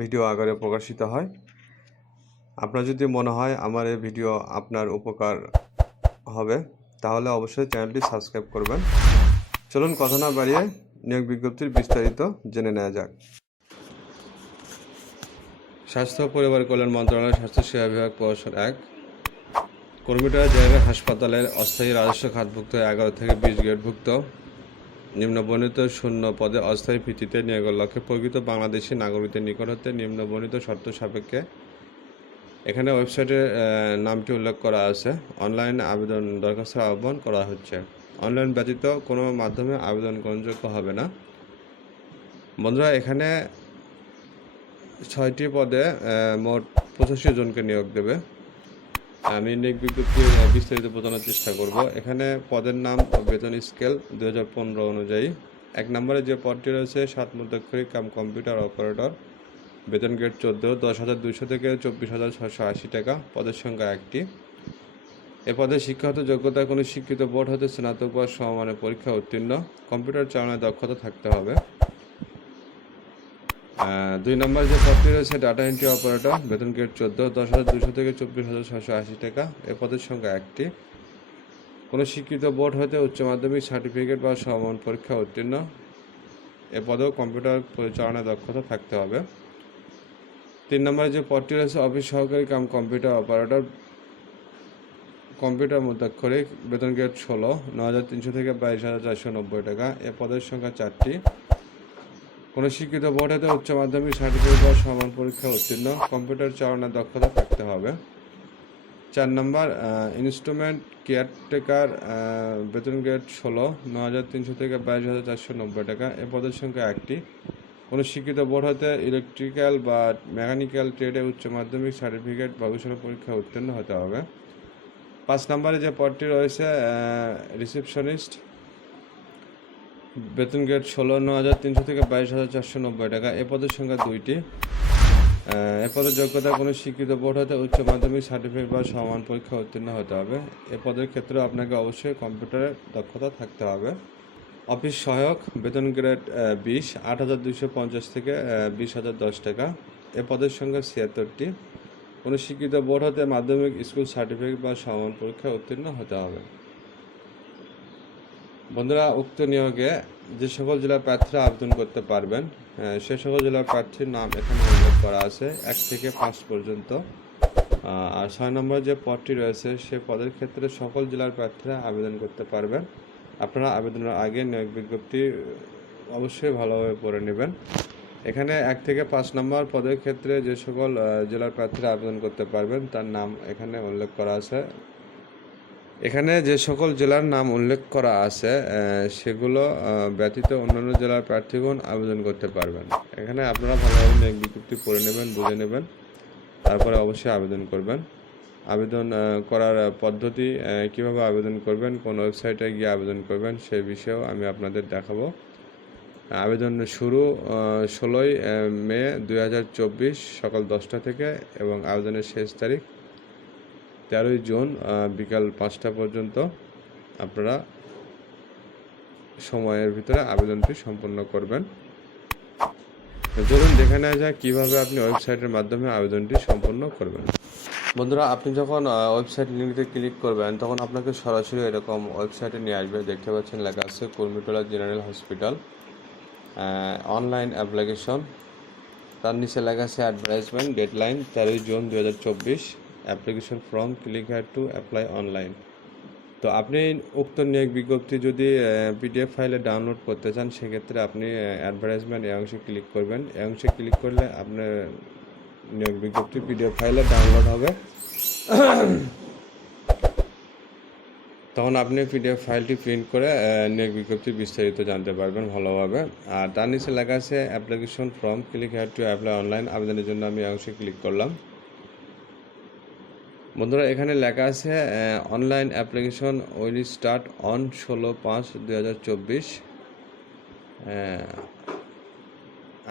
Video আকারে প্রকাশিত হয়। আপনার যদি মনে হয় আমার এই ভিডিও আপনার উপকার হবে, তাহলে অবশ্যই চ্যানেলটি সাবস্ক্রাইব করবেন। চলুন কথা না বাড়িয়ে নিয়োগ বিজ্ঞপ্তির বিস্তারিত জেনে নেওয়া যাক। স্বাস্থ্য পরিবার কল্যাণ মন্ত্রণালয় স্বাস্থ্য সেবা বিভাগ প্রশাসন এক কর্মীটারা জায়গায় হাসপাতালের অস্থায়ী রাজস্ব খাতভুক্ত এগারো থেকে বিশ গ্রেডভুক্ত নিম্নবর্ণিত শূন্য পদে অস্থায়ী ভিত্তিতে নিয়োগের লক্ষ্যে প্রকৃত বাংলাদেশি নাগরিকদের নিকট হতে নিম্নবর্ণিত শর্ত সাপেক্ষে এখানে ওয়েবসাইটের নামটি উল্লেখ করা আছে। অনলাইন আবেদন দরখাস্ত আহ্বান করা হচ্ছে। অনলাইন ব্যতীত কোনো মাধ্যমে আবেদন গ্রহণযোগ্য হবে না। বন্ধুরা, এখানে ছয়টি পদে মোট পঁচাশি জনকে নিয়োগ দেবে। আমি নিয়োগ বিজ্ঞপ্তি বিস্তারিত বোঝানোর চেষ্টা করব। এখানে পদের নাম বেতন স্কেল দু হাজার পনেরো অনুযায়ী। এক নম্বরে যে পদটি রয়েছে, সাত মধ্যক্ষরিক কাম কম্পিউটার অপারেটর। বেতন গ্রেড চোদ্দ, দশ হাজার দুশো থেকে চব্বিশ হাজার ছশো আশি টাকা, পদের সংখ্যা একটি। এ পদে শিক্ষাগত যোগ্যতা কোনো শিক্ষিত বোর্ড হতে স্নাতক বা সমমানের পরীক্ষা উত্তীর্ণ। কম্পিউটার চালানোর দক্ষতা থাকতে হবে। দুই নম্বর যে পদটি রয়েছে ডাটা এন্ট্রি অপারেটর বেতন গেট চোদ্দ, দশ হাজার দুশো থেকে চব্বিশ হাজার ছশো আশি টাকা। এ পদের সংখ্যা একটি। কোনো শিক্ষিত বোর্ড হতে উচ্চ মাধ্যমিক সার্টিফিকেট বা সমান পরীক্ষা উত্তীর্ণ। এ পদেও কম্পিউটার পরিচালনায় দক্ষতা থাকতে হবে। তিন নম্বরে যে পদটি রয়েছে, অফিস সহকারী কাম কম্পিউটার অপারেটর। কম্পিউটার মধ্যাক্ষরিক বেতন গেট ষোলো ন হাজার তিনশো থেকে বাইশ হাজার চারশো নব্বই টাকা। এ পদের সংখ্যা চারটি। কোনো শিক্ষিত বোর্ড হতে উচ্চ মাধ্যমিক সার্টিফিকেট বা সমান পরীক্ষা উত্তীর্ণ। কম্পিউটার চালানোর দক্ষতা থাকতে হবে। চার নম্বর ইনস্ট্রুমেন্ট কেয়ারটেকার বেতন গ্রেড ষোলো ন হাজার তিনশো থেকে বাইশ হাজার চারশো নব্বই টাকা। এ পদের সংখ্যা একটি। কোনো শিক্ষিত বোর্ড হতে ইলেকট্রিক্যাল বা মেকানিক্যাল ট্রেডে উচ্চ মাধ্যমিক সার্টিফিকেট বা গবেষণা পরীক্ষা উত্তীর্ণ হতে হবে। পাঁচ নম্বরে যে পদটি রয়েছে রিসেপশনিস্ট বেতন গ্রেড ন হাজার তিনশো থেকে বাইশ হাজার চারশো নব্বই টাকা। এ পদের সংখ্যা দুইটি। এ পদের যোগ্যতা কোনো শিক্ষিত বোর্ড হতে উচ্চ মাধ্যমিক সার্টিফিকেট বা সমান পরীক্ষা উত্তীর্ণ হতে হবে। এ পদের ক্ষেত্রে আপনাকে অবশ্যই কম্পিউটারের দক্ষতা থাকতে হবে। অফিস সহায়ক, বেতন গ্রেড বিশ, আট হাজার দুশো পঞ্চাশ থেকে বিশ হাজার দশ টাকা। এ পদের সংখ্যা ছিয়াত্তরটি। কোনো শিক্ষিত বোর্ড হতে মাধ্যমিক স্কুল সার্টিফিকেট বা সমান পরীক্ষা উত্তীর্ণ হতে হবে। বন্ধুরা, উক্ত নিয়োগে যে সকল জেলার প্রার্থীরা আবেদন করতে পারবেন সে সকল জেলার প্রার্থীর নাম এখানে উল্লেখ করা আছে, এক থেকে পাঁচ পর্যন্ত। আর ছয় নম্বর যে পদটি রয়েছে, সে পদের ক্ষেত্রে সকল জেলার প্রার্থীরা আবেদন করতে পারবেন। আপনারা আবেদনের আগে নিয়োগ বিজ্ঞপ্তি অবশ্যই ভালোভাবে পড়ে নেবেন। এখানে এক থেকে পাঁচ নম্বর পদের ক্ষেত্রে যে সকল জেলার প্রার্থীরা আবেদন করতে পারবেন, তার নাম এখানে উল্লেখ করা আছে। এখানে যে সকল জেলার নাম উল্লেখ করা আছে সেগুলো ব্যতীত অন্যান্য জেলার প্রার্থীগণ আবেদন করতে পারবেন। এখানে আপনারা ভালোভাবে বিজ্ঞপ্তি পড়ে নেবেন, বুঝে নেবেন। তারপরে অবশ্যই আবেদন করবেন। আবেদন করার পদ্ধতি কীভাবে আবেদন করবেন, কোন ওয়েবসাইটে গিয়ে আবেদন করবেন সেই বিষয়েও আমি আপনাদের দেখাবো। আবেদন শুরু ষোলোই মে দু হাজার চব্বিশ সকাল দশটা থেকে এবং আবেদনের শেষ তারিখ তেরোই জুন বিকাল পাঁচটা পর্যন্ত আপনারা সময়ের ভিতরে আবেদনটি সম্পন্ন করবেন। চলুন দেখে নেওয়া যায় কীভাবে আপনি ওয়েবসাইটের মাধ্যমে আবেদনটি সম্পন্ন করবেন। বন্ধুরা, আপনি যখন ওয়েবসাইট লিঙ্কতে ক্লিক করবেন, তখন আপনাকে সরাসরি এরকম ওয়েবসাইটে নিয়ে আসবে। দেখতে পাচ্ছেন লেখা আছে Kurmitola general hospital online application. তার নিচে লেখা আছে অ্যাডভার্টাইজমেন্ট ডেডলাইন তেরোই জুন দু হাজার চব্বিশ। Application form click here to apply online. তো আপনি উক্ত নিয়োগ বিজ্ঞপ্তি যদি পিডিএফ ফাইলে ডাউনলোড করতে চান, সেক্ষেত্রে আপনি অ্যাডভার্টাইজমেন্ট এই অংশে ক্লিক করবেন। এই অংশে ক্লিক করলে আপনার নিয়োগ বিজ্ঞপ্তি পিডিএফ ফাইলে ডাউনলোড হবে। তখন আপনি পিডিএফ ফাইলটি প্রিন্ট করে নিয়োগ বিজ্ঞপ্তি বিস্তারিত জানতে পারবেন ভালোভাবে। আর তার নিচে লেখা আছে, application form click here to apply online. আবেদনের জন্য আমি অংশে ক্লিক করলাম। বন্ধুরা, এখানে লেখা আছে online application will start on ষোলো পাঁচ দুই হাজার চব্বিশ।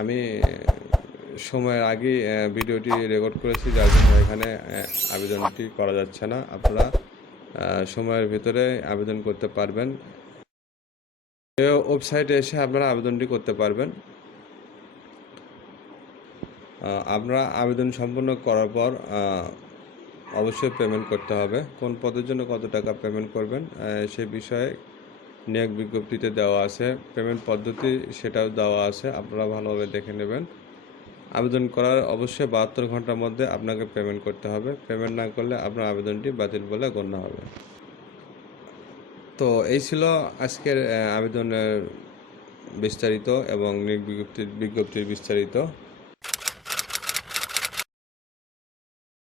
আমি সময়ের আগে ভিডিওটি রেকর্ড করেছি, যার জন্য এখানে আবেদনটি করা যাচ্ছে না। আপনারা সময়ের ভিতরে আবেদন করতে পারবেন। ওয়েবসাইটে এসে আপনারা আবেদনটি করতে পারবেন। আপনারা আবেদন সম্পন্ন করার পর অবশ্যই পেমেন্ট করতে হবে। কোন পদের জন্য কত টাকা পেমেন্ট করবেন সে বিষয়ে নিয়োগ বিজ্ঞপ্তিতে দেওয়া আছে। পেমেন্ট পদ্ধতি সেটাও দেওয়া আছে, আপনারা ভালোভাবে দেখে নেবেন। আবেদন করার অবশ্যই বাহাত্তর ঘণ্টার মধ্যে আপনাকে পেমেন্ট করতে হবে। পেমেন্ট না করলে আপনার আবেদনটি বাতিল বলে গণ্য হবে। তো এই ছিল আজকের আবেদনের বিস্তারিত এবং নিয়োগ বিজ্ঞপ্তির বিজ্ঞপ্তির বিস্তারিত।